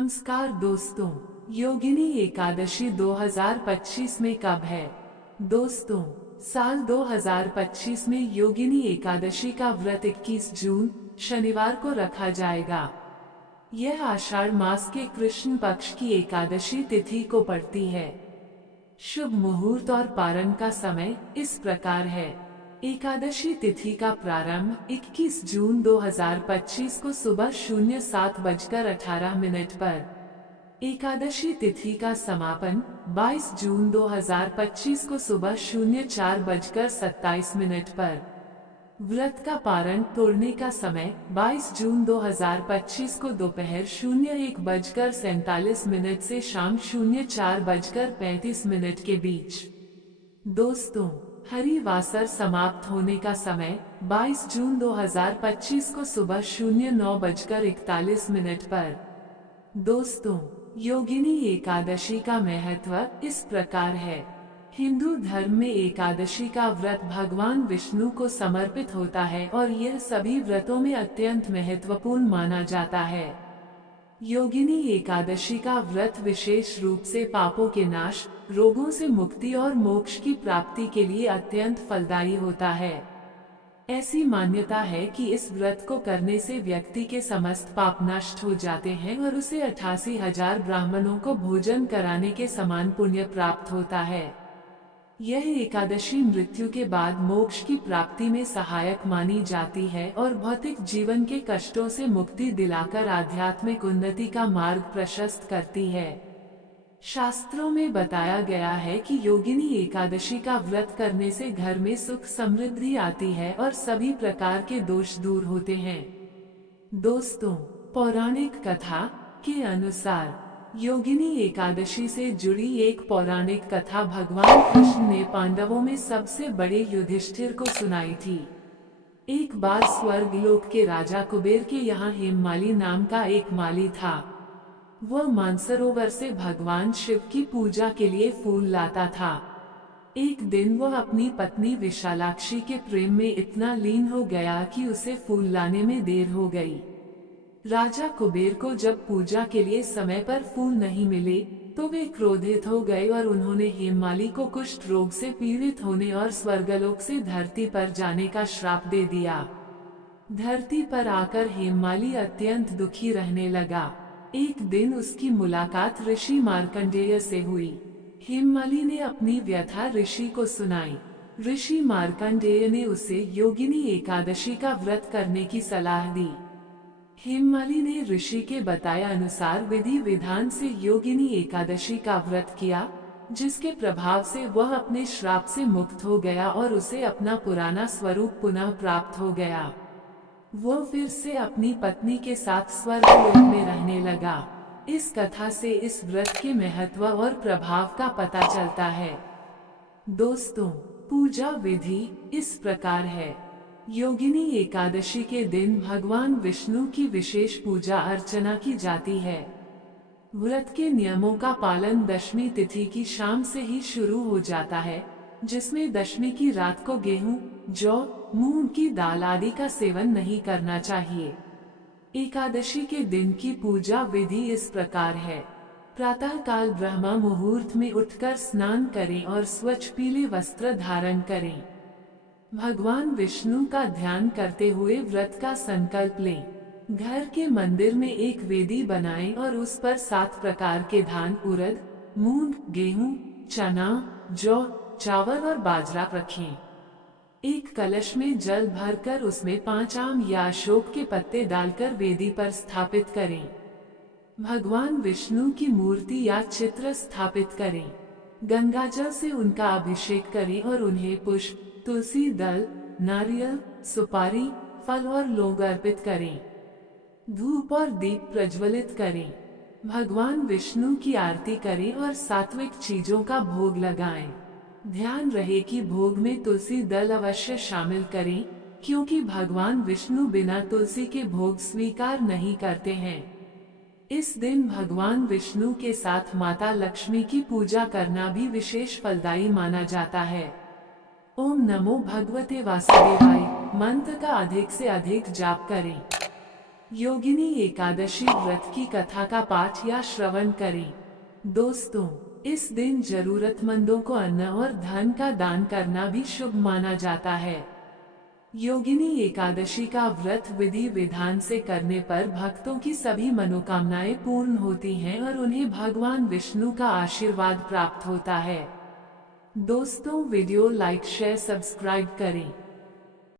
नमस्कार दोस्तों, योगिनी एकादशी 2025 में कब है? दोस्तों, साल 2025 में योगिनी एकादशी का व्रत 21 जून शनिवार को रखा जाएगा। यह आषाढ़ मास के कृष्ण पक्ष की एकादशी तिथि को पड़ती है। शुभ मुहूर्त और पारण का समय इस प्रकार है। एकादशी तिथि का प्रारंभ 21 जून 2025 को सुबह 07:18 पर। एकादशी तिथि का समापन 22 जून 2025 को सुबह 04:27 पर। व्रत का पारण तोड़ने का समय 22 जून 2025 को दोपहर 01:47 से शाम 04:35 के बीच। दोस्तों, हरिवासर समाप्त होने का समय 22 जून 2025 को सुबह 09:41 पर। दोस्तों, योगिनी एकादशी का महत्व इस प्रकार है। हिंदू धर्म में एकादशी का व्रत भगवान विष्णु को समर्पित होता है और यह सभी व्रतों में अत्यंत महत्वपूर्ण माना जाता है। योगिनी एकादशी का व्रत विशेष रूप से पापों के नाश, रोगों से मुक्ति और मोक्ष की प्राप्ति के लिए अत्यंत फलदायी होता है। ऐसी मान्यता है कि इस व्रत को करने से व्यक्ति के समस्त पाप नष्ट हो जाते हैं और उसे 88,000 ब्राह्मणों को भोजन कराने के समान पुण्य प्राप्त होता है। यह एकादशी मृत्यु के बाद मोक्ष की प्राप्ति में सहायक मानी जाती है और भौतिक जीवन के कष्टों से मुक्ति दिलाकर आध्यात्मिक उन्नति का मार्ग प्रशस्त करती है। शास्त्रों में बताया गया है कि योगिनी एकादशी का व्रत करने से घर में सुख समृद्धि आती है और सभी प्रकार के दोष दूर होते हैं। दोस्तों, पौराणिक कथा के अनुसार योगिनी एकादशी से जुड़ी एक पौराणिक कथा भगवान कृष्ण ने पांडवों में सबसे बड़े युधिष्ठिर को सुनाई थी। एक बार स्वर्गलोक के राजा कुबेर के यहाँ हेममाली नाम का एक माली था। वह मानसरोवर से भगवान शिव की पूजा के लिए फूल लाता था। एक दिन वह अपनी पत्नी विशालाक्षी के प्रेम में इतना लीन हो गया कि उसे फूल लाने में देर हो गई। राजा कुबेर को जब पूजा के लिए समय पर फूल नहीं मिले तो वे क्रोधित हो गए और उन्होंने हेममाली को कुष्ठ रोग से पीड़ित होने और स्वर्गलोक से धरती पर जाने का श्राप दे दिया। धरती पर आकर हेममाली अत्यंत दुखी रहने लगा। एक दिन उसकी मुलाकात ऋषि मार्कंडेय से हुई। हेममाली ने अपनी व्यथा ऋषि को सुनाई। ऋषि मार्कंडेय ने उसे योगिनी एकादशी का व्रत करने की सलाह दी। हेममाली ने ऋषि के बताए अनुसार विधि विधान से योगिनी एकादशी का व्रत किया, जिसके प्रभाव से वह अपने श्राप से मुक्त हो गया और उसे अपना पुराना स्वरूप पुनः प्राप्त हो गया। वह फिर से अपनी पत्नी के साथ स्वर्गलोक में रहने लगा। इस कथा से इस व्रत के महत्व और प्रभाव का पता चलता है। दोस्तों, पूजा विधि इस प्रकार है। योगिनी एकादशी के दिन भगवान विष्णु की विशेष पूजा अर्चना की जाती है। व्रत के नियमों का पालन दशमी तिथि की शाम से ही शुरू हो जाता है, जिसमें दशमी की रात को गेहूं, जौ, मूंग की दाल आदि का सेवन नहीं करना चाहिए। एकादशी के दिन की पूजा विधि इस प्रकार है। प्रातः काल ब्रह्म मुहूर्त में उठकर स्नान करें और स्वच्छ पीले वस्त्र धारण करें। भगवान विष्णु का ध्यान करते हुए व्रत का संकल्प लें। घर के मंदिर में एक वेदी बनाएं और उस पर 7 प्रकार के धान, उड़द, मूंग, गेहूं, चना, जौ, चावल और बाजरा रखें। एक कलश में जल भरकर उसमें 5 आम या अशोक के पत्ते डालकर वेदी पर स्थापित करें। भगवान विष्णु की मूर्ति या चित्र स्थापित करें। गंगाजल से उनका अभिषेक करें और उन्हें पुष्प, तुलसी दल, नारियल, सुपारी, फल और लौंग अर्पित करें। धूप और दीप प्रज्वलित करें। भगवान विष्णु की आरती करें और सात्विक चीजों का भोग लगाएं। ध्यान रहे कि भोग में तुलसी दल अवश्य शामिल करें, क्योंकि भगवान विष्णु बिना तुलसी के भोग स्वीकार नहीं करते हैं। इस दिन भगवान विष्णु के साथ माता लक्ष्मी की पूजा करना भी विशेष फलदायी माना जाता है। ओम नमो भगवते वासुदेवाय मंत्र का अधिक से अधिक जाप करें। योगिनी एकादशी व्रत की कथा का पाठ या श्रवण करें। दोस्तों, इस दिन जरूरतमंदों को अन्न और धन का दान करना भी शुभ माना जाता है। योगिनी एकादशी का व्रत विधि विधान से करने पर भक्तों की सभी मनोकामनाएं पूर्ण होती हैं और उन्हें भगवान विष्णु का आशीर्वाद प्राप्त होता है। दोस्तों, वीडियो लाइक शेयर सब्सक्राइब करें।